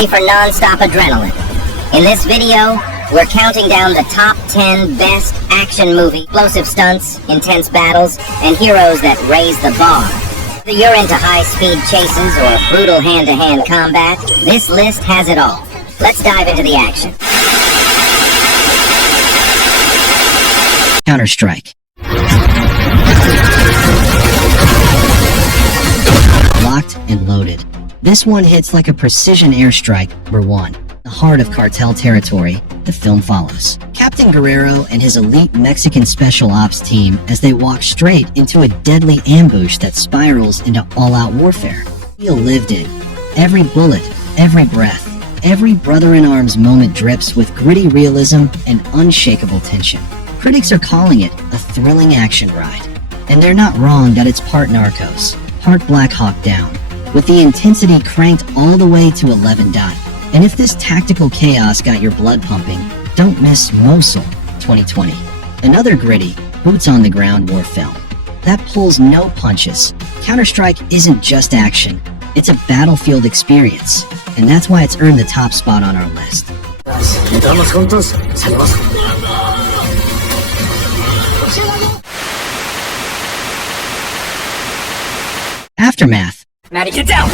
ready for non-stop adrenaline. In this video, we're counting down the top 10 best action movie, explosive stunts, intense battles, and heroes that raise the bar. Whether you're into high-speed chases or brutal hand-to-hand combat, this list has it all. Let's dive into the action. Counter-Strike. Locked and loaded. This one hits like a precision airstrike. Number 1. The heart of cartel territory, the film follows Captain Guerrero and his elite Mexican special ops team as they walk straight into a deadly ambush that spirals into all-out warfare. Feel lived in. Every bullet, every breath, every brother-in-arms moment drips with gritty realism and unshakable tension. Critics are calling it a thrilling action ride. And they're not wrong that it's part Narcos, part Black Hawk Down, with the intensity cranked all the way to 11 dot. And if this tactical chaos got your blood pumping, don't miss Mosul 2020. Another gritty, boots-on-the-ground war film that pulls no punches. Counter-Strike isn't just action, it's a battlefield experience, and that's why it's earned the top spot on our list. Aftermath. Maddie, get down!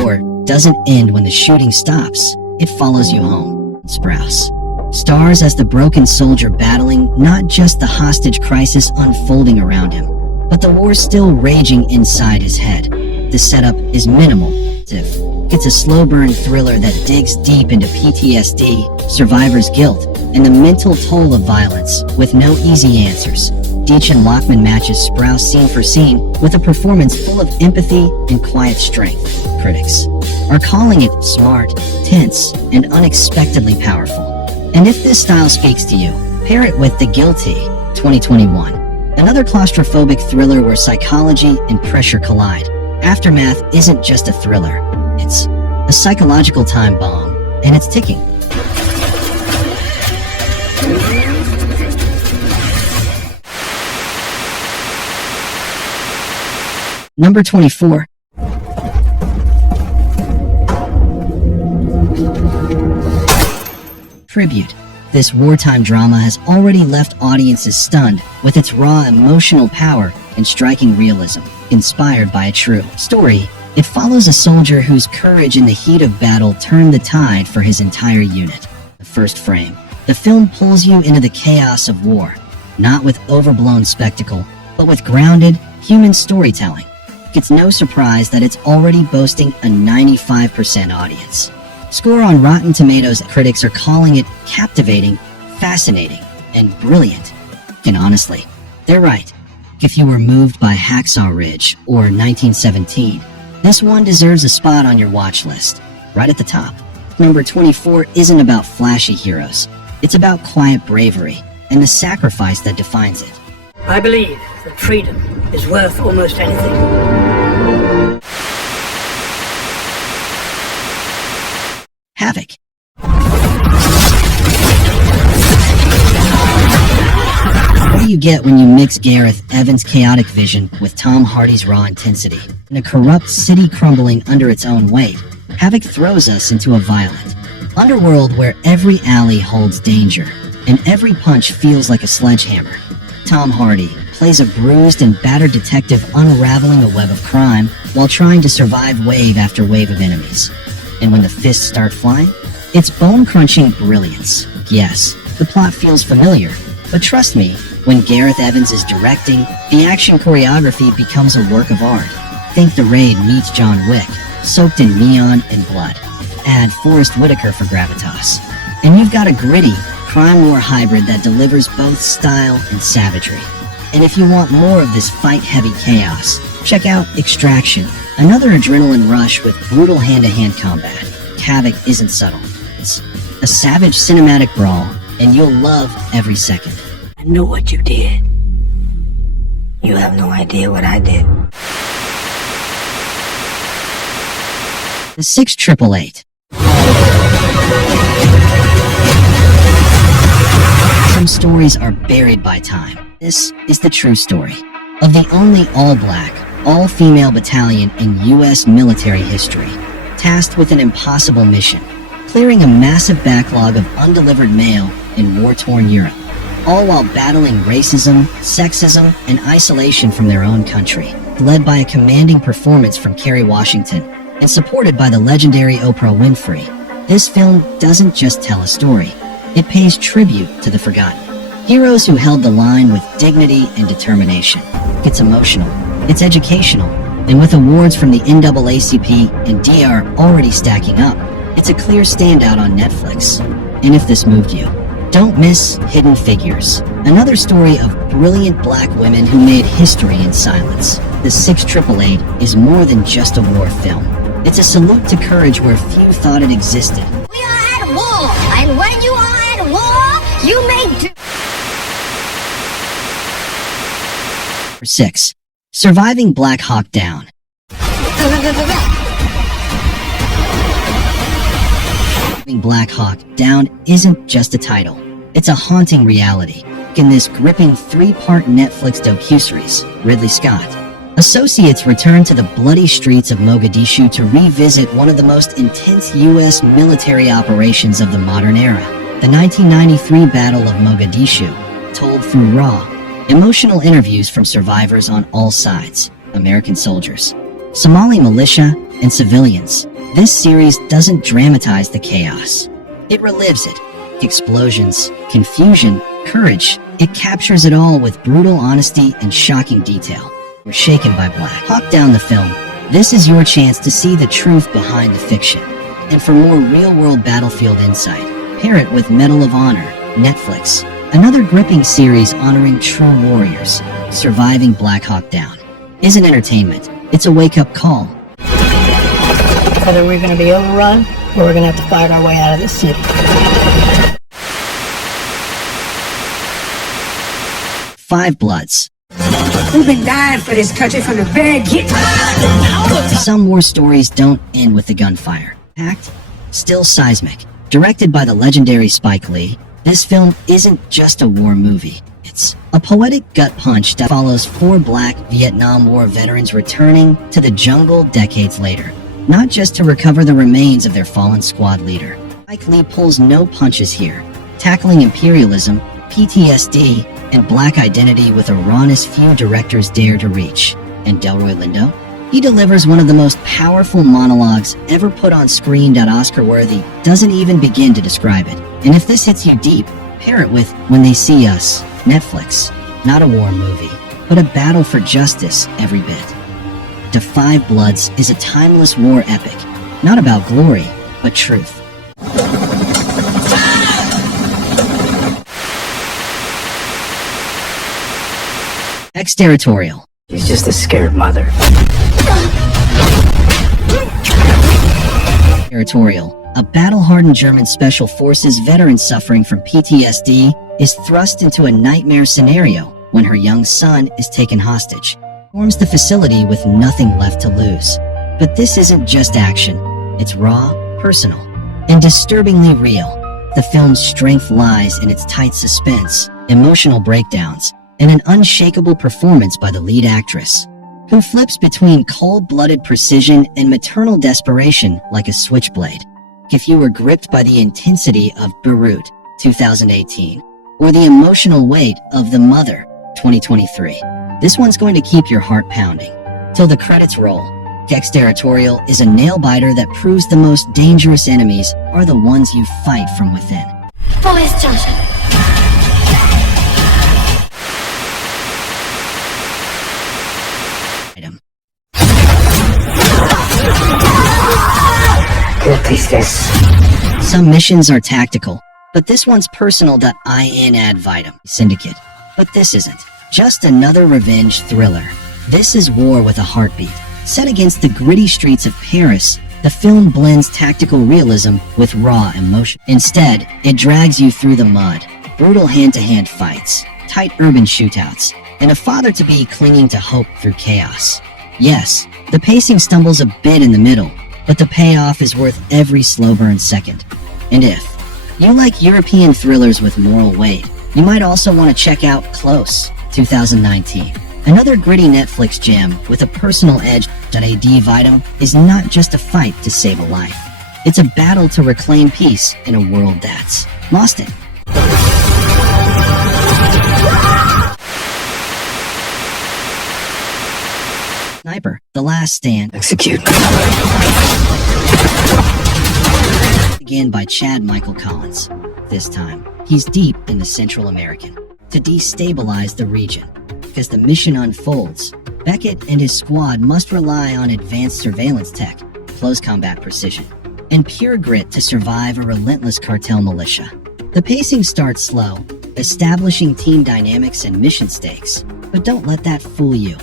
War doesn't end when the shooting stops. It follows you home. Sprouse stars as the broken soldier battling not just the hostage crisis unfolding around him, but the war still raging inside his head. The setup is minimal. It's a slow burn thriller that digs deep into PTSD, survivor's guilt, and the mental toll of violence with no easy answers. Deitch and Lockman matches Sprouse scene for scene with a performance full of empathy and quiet strength. Critics are calling it smart, tense, and unexpectedly powerful. And if this style speaks to you, pair it with The Guilty 2021, another claustrophobic thriller where psychology and pressure collide. Aftermath isn't just a thriller, it's a psychological time bomb, and it's ticking. Number 24. Tribute. This wartime drama has already left audiences stunned with its raw emotional power and striking realism. Inspired by a true story, it follows a soldier whose courage in the heat of battle turned the tide for his entire unit. The first frame. The film pulls you into the chaos of war, not with overblown spectacle, but with grounded, human storytelling. It's no surprise that it's already boasting a 95% audience. Score on Rotten Tomatoes, critics are calling it captivating, fascinating, and brilliant. And honestly, they're right. If you were moved by Hacksaw Ridge or 1917, this one deserves a spot on your watch list, right at the top. Number 24 isn't about flashy heroes. It's about quiet bravery and the sacrifice that defines it. I believe that freedom is worth almost anything. Havoc. What do you get when you mix Gareth Evans' chaotic vision with Tom Hardy's raw intensity? In a corrupt city crumbling under its own weight, Havoc throws us into a violent underworld where every alley holds danger, and every punch feels like a sledgehammer. Tom Hardy plays a bruised and battered detective unraveling a web of crime while trying to survive wave after wave of enemies. And when the fists start flying, it's bone-crunching brilliance. Yes, the plot feels familiar, but trust me, when Gareth Evans is directing, the action choreography becomes a work of art. Think The Raid meets John Wick, soaked in neon and blood. Add Forrest Whitaker for gravitas. And you've got a gritty, crime war hybrid that delivers both style and savagery. And if you want more of this fight-heavy chaos, check out Extraction, another adrenaline rush with brutal hand-to-hand combat. Havoc isn't subtle. It's a savage cinematic brawl, and you'll love every second. I know what you did. You have no idea what I did. The 6888. Some stories are buried by time. This is the true story of the only all-black, all-female battalion in U.S. military history, tasked with an impossible mission, clearing a massive backlog of undelivered mail in war-torn Europe, all while battling racism, sexism, and isolation from their own country. Led by a commanding performance from Kerry Washington and supported by the legendary Oprah Winfrey, this film doesn't just tell a story, it pays tribute to the forgotten. Heroes who held the line with dignity and determination. It's emotional, it's educational, and with awards from the NAACP and DR already stacking up, it's a clear standout on Netflix. And if this moved you, don't miss Hidden Figures, another story of brilliant black women who made history in silence. The 6888 is more than just a war film. It's a salute to courage where few thought it existed. We are at war, and when you are at war, you may do. 6. Surviving Black Hawk Down. Black Hawk Down isn't just a title. It's a haunting reality. In this gripping 3-part Netflix docuseries, Ridley Scott associates return to the bloody streets of Mogadishu to revisit one of the most intense U.S. military operations of the modern era, the 1993 Battle of Mogadishu, told through raw, emotional interviews from survivors on all sides, American soldiers, Somali militia, and civilians. This series doesn't dramatize the chaos. It relives it. Explosions, confusion, courage. It captures it all with brutal honesty and shocking detail. We're shaken by Black Hawk Down the film. This is your chance to see the truth behind the fiction. And for more real-world battlefield insight, pair it with Medal of Honor, Netflix, another gripping series honoring true warriors. Surviving Black Hawk Down isn't entertainment. It's a wake-up call. Whether we're going to be overrun or we're going to have to fight our way out of this city. 5 Bloods. We've been dying for this country from the very get-go. Some war stories don't end with the gunfire. Act, still seismic. Directed by the legendary Spike Lee, this film isn't just a war movie. It's a poetic gut punch that follows 4 black Vietnam War veterans returning to the jungle decades later, not just to recover the remains of their fallen squad leader. Spike Lee pulls no punches here, tackling imperialism, PTSD, and black identity with a rawness few directors dare to reach. And Delroy Lindo? He delivers one of the most powerful monologues ever put on screen that Oscar-worthy doesn't even begin to describe it. And if this hits you deep, pair it with When They See Us, Netflix. Not a war movie, but a battle for justice every bit. The 5 Bloods is a timeless war epic, not about glory, but truth. Exterritorial. She's just a scared mother. Territorial, a battle-hardened German Special Forces veteran suffering from PTSD, is thrust into a nightmare scenario when her young son is taken hostage. Forms the facility with nothing left to lose. But this isn't just action. It's raw, personal, and disturbingly real. The film's strength lies in its tight suspense, emotional breakdowns, and an unshakable performance by the lead actress, who flips between cold-blooded precision and maternal desperation like a switchblade. If you were gripped by the intensity of Beirut, 2018, or the emotional weight of The Mother, 2023, this one's going to keep your heart pounding. Till the credits roll, Exterritorial is a nail-biter that proves the most dangerous enemies are the ones you fight from within. Wo ist Josh? What is this? Some missions are tactical, but this one's personal. In ad vitam syndicate. But this isn't. Just another revenge thriller. This is war with a heartbeat. Set against the gritty streets of Paris, the film blends tactical realism with raw emotion. Instead, it drags you through the mud, brutal hand-to-hand fights, tight urban shootouts, and a father-to-be clinging to hope through chaos. Yes, the pacing stumbles a bit in the middle, but the payoff is worth every slow burn second. And if you like European thrillers with moral weight, you might also want to check out Close, 2019. Another gritty Netflix gem with a personal edge on a Vito is not just a fight to save a life. It's a battle to reclaim peace in a world that's lost it. Sniper, The Last Stand. Execute. Again by Chad Michael Collins. This time, he's deep in the Central American to destabilize the region. As the mission unfolds, Beckett and his squad must rely on advanced surveillance tech, close combat precision, and pure grit to survive a relentless cartel militia. The pacing starts slow, establishing team dynamics and mission stakes, but don't let that fool you,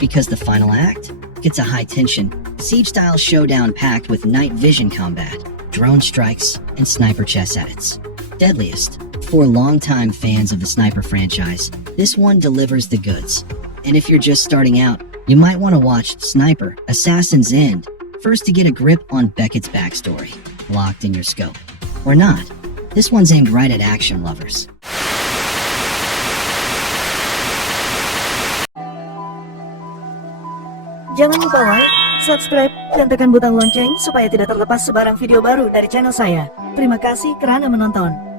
because the final act gets a high-tension, siege-style showdown packed with night vision combat, drone strikes, and sniper chess edits. Deadliest. For longtime fans of the Sniper franchise, this one delivers the goods. And if you're just starting out, you might want to watch Sniper: Assassin's End first to get a grip on Beckett's backstory, locked in your scope. Or not. This one's aimed right at action lovers. Jangan lupa like, subscribe, dan tekan butang lonceng supaya tidak terlepas sebarang video baru dari channel saya. Terima kasih kerana menonton.